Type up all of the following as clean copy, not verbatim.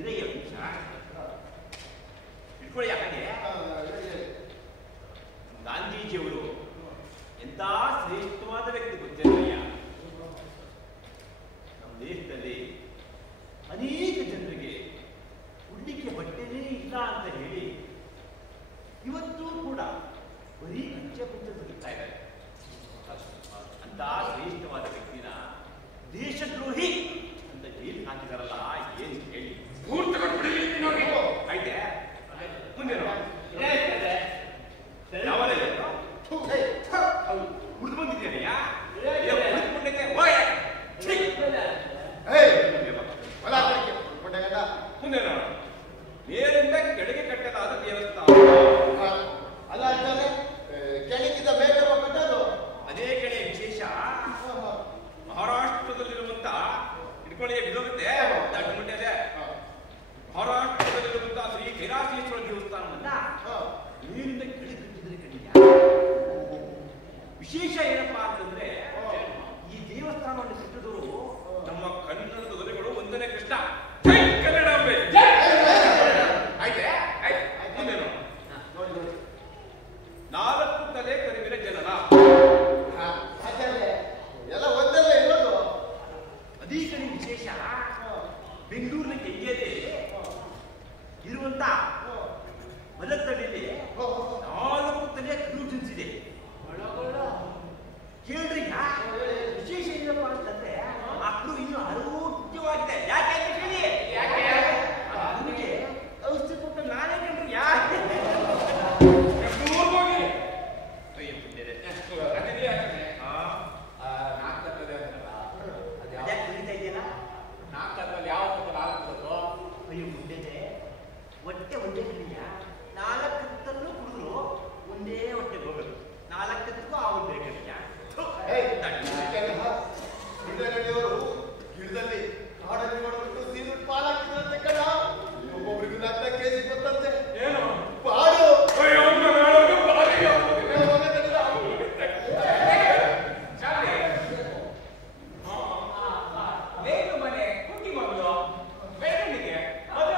ಇದೆಯಾ ವಂಶ ಇಟ್ಕೊಳ್ಳಿ. ಹಾಗೆ ಗಾಂಧೀಜಿಯವರು ಎಂಥ ಶ್ರೇಷ್ಠವಾದ ವ್ಯಕ್ತಿ ಗೊತ್ತಿರಯ್ಯ. ನಮ್ಮ ದೇಶದಲ್ಲಿ ಅನೇಕ ಜನರಿಗೆ ಉಡ್ಲಿಕ್ಕೆ ಬಟ್ಟೆನೇ ಇಲ್ಲ ಅಂತ ಹೇಳಿ ಇವತ್ತೂ ಕೂಡ ಬರೀ ಅಂಚೆ ಪಂಚೆ ತೆಗಿತಾ ಇದ್ದಾರೆ. ಅಂತ ಶ್ರೇಷ್ಠವಾದ ವ್ಯಕ್ತಿನ ದೇಶದ್ರೋಹಿ ಅಂತ ಜೈಲಿಗೆ ಹಾಕಿದಾರಲ್ಲ, ಏನು ಹೇಳಿ ಆಯ್ತೆ ಮುಂದೆ ಉಳಿದು ಬಂದಿದ್ದೇನೆಯ ಮುಂದೆ ಮೇಲಿಂದ ಕೆಳಗೆ ಕಟ್ಟಲಾದ ದೇವಸ್ಥಾನ ಅಲ್ಲ ಅಂತಾನೆ ಕೆಳಗಿದ ಮೇಲೆ ಕಟ್ಟೋದು ಅದೇ ಕಡೆ ವಿಶೇಷ. ಮಹಾರಾಷ್ಟ್ರದಲ್ಲಿರುವಂತ ಇಟ್ಕೊಳ್ಳಿ ಬಿದೋಗುತ್ತೆ ದಾಟಮುಟ್ಟೆ ಇದೆ. ಮಹಾರಾಷ್ಟ್ರದಲ್ಲಿರುವಂತ ಶ್ರೀ ಕೈಲಾಸೇಶ್ವರ ದೇವಸ್ಥಾನವನ್ನ ನೀರಿನಿಂದ ಕೆಳಗೆ ಕಟ್ಟಿದ್ರೆ ಕಡಿಯ ವಿಶೇಷ ಏನಪ್ಪಾ ಅಂತಂದ್ರೆ ಈ ದೇವಸ್ಥಾನವನ್ನು ಕಟ್ಟಿದವರು ನಮ್ಮ ಕನ್ನಡದ ದೊರೆಗಳು ಒಂದನೇ ಕೃಷ್ಣ ಕನ್ನಡ ಆಯ್ತೆ ಮುಂದೇನು 4 ತಲೆ ಕರಿವಿನ ಜನನ ಎಲ್ಲ ಒಂದಲ್ಲ ಇರೋದು. ಅದೇ ಕಡೆ ವಿಶೇಷ ಬೆಂಗಳೂರಿನ ಕೆಂಗೇರಿ ಇರುವಂತ ಮಲತ್ತಡಿಯಲ್ಲಿ 4 ತಲೆ ಕರು ಜನಿಸಿದೆ. ಕೇಳ್ರಿ ವಿಶೇಷ ಏನಪ್ಪಾ ಅಂತಂದ್ರೆ ಆ ಕರು ಇನ್ನು ಆರೋಗ್ಯವಾಗಿದೆ. ಯಾಕೆ ಅಂತ ಕೇಳಿ ಅವನಿಗೆ ಔಷಧಿ ಕೊಟ್ಟು ನಾನೇ ಕಂಡ್ರಿ ಯಾಕೆ ಹೊಟ್ಟೆ ಒಂದೇ ಕಡಿಯ 4 ಕತ್ತಲ್ಲೂ ಕುಡಿದ್ರು ಒಂದೇ ಹೊಟ್ಟೆಗೆ ಹೋಗೋದು. 4 ಕತ್ತಕ್ಕೂ ಆ ಒಂದೇ ಕಡಿಯ ಗಿಡದಲ್ಲಿ ಕಾಡಲ್ಲಿ ನೋಡ್ಬಿಟ್ಟು ಸೀರು ಪಾಲಾಕಿದ್ರಂತೆ ಕಣ. ಒಬ್ಬೊಬ್ರಿಗೆ 4 ಕೆಜಿ ಗೊತ್ತಂತೆ. ಏನು ಪಾಡು ಮನೆ ಕುಟ್ಟಿ ಮಗಳು ಬೆಳಗ್ಗೆ ಅದು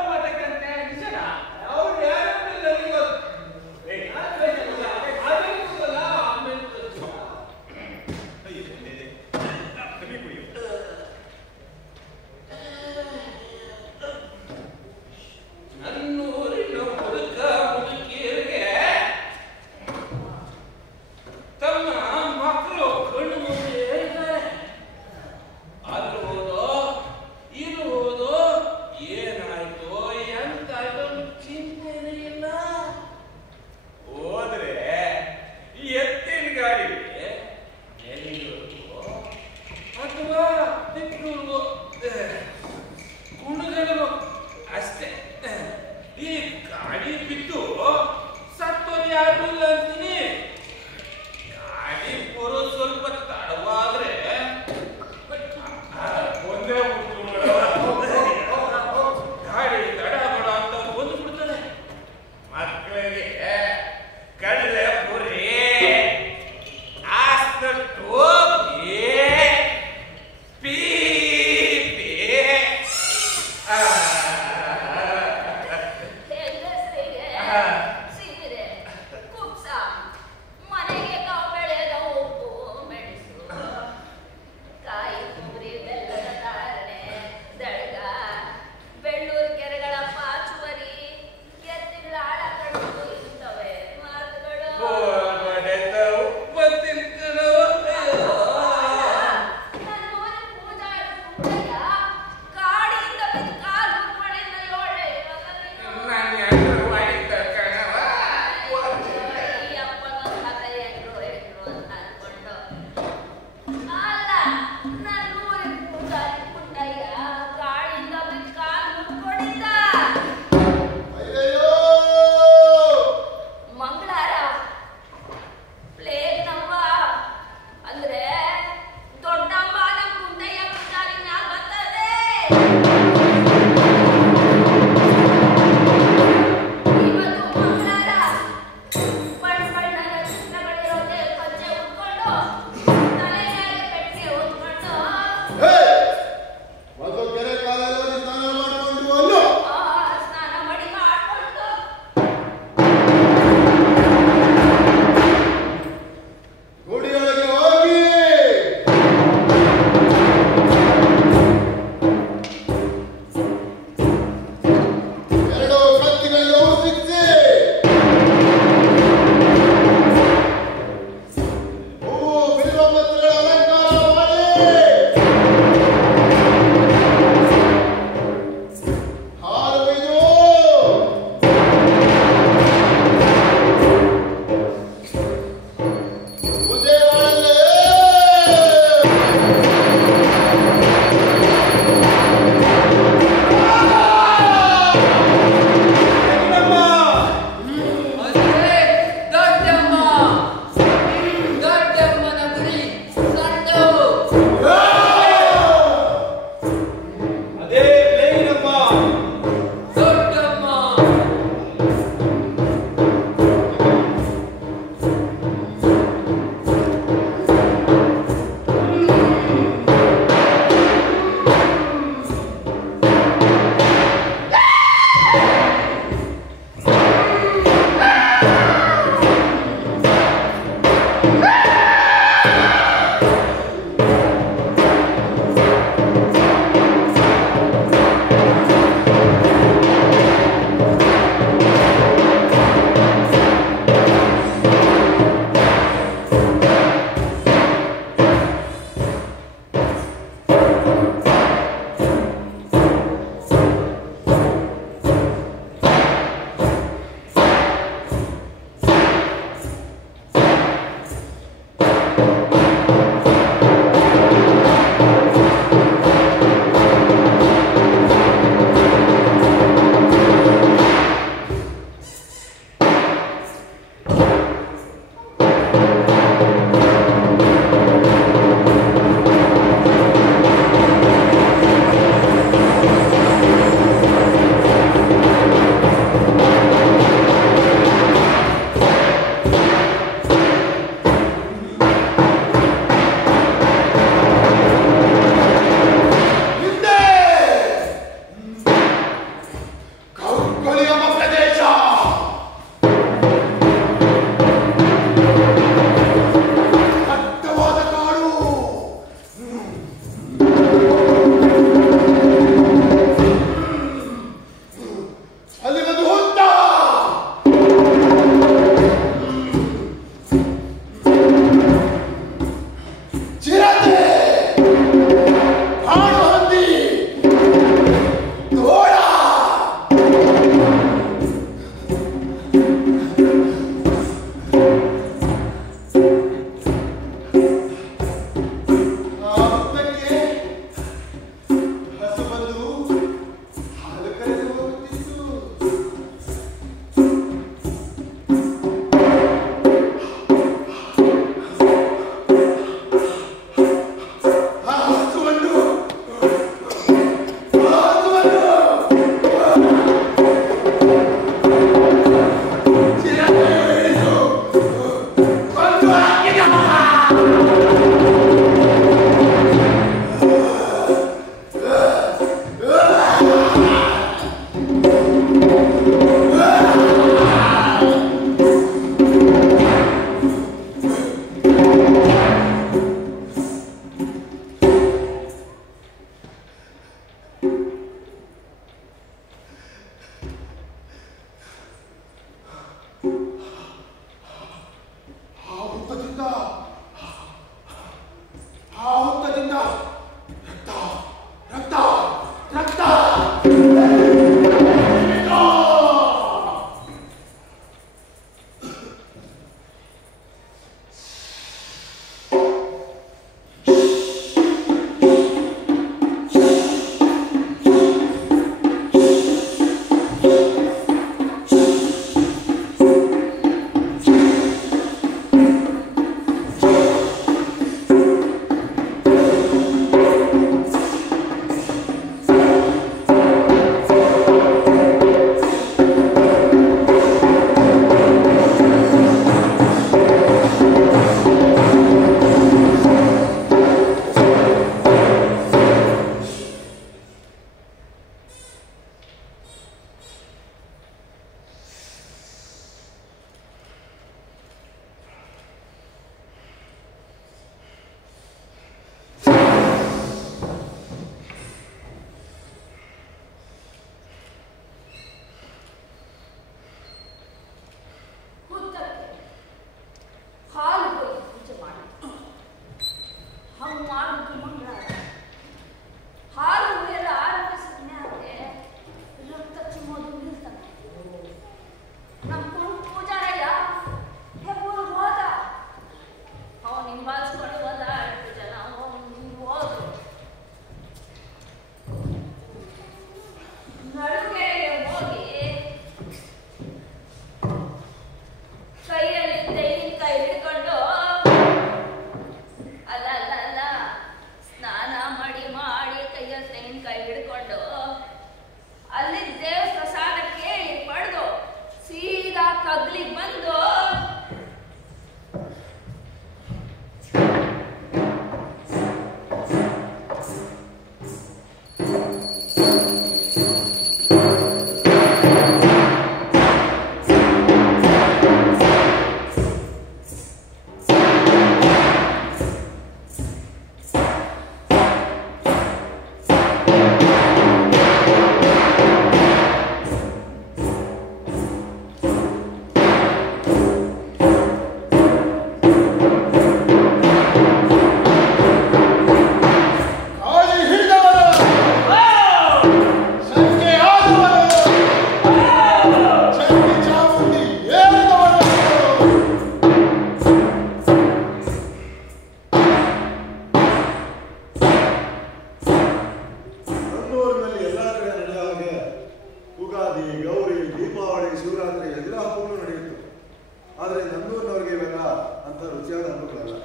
ಆದರೆ ನನ್ನೂರಿನವರಿಗೆ ಇವೆಲ್ಲ ಅಂತ ರುಚಿಯಾದ ಹಬ್ಬಗಳಲ್ಲ.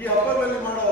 ಈ ಹಬ್ಬಗಳಲ್ಲಿ ಮಾಡೋ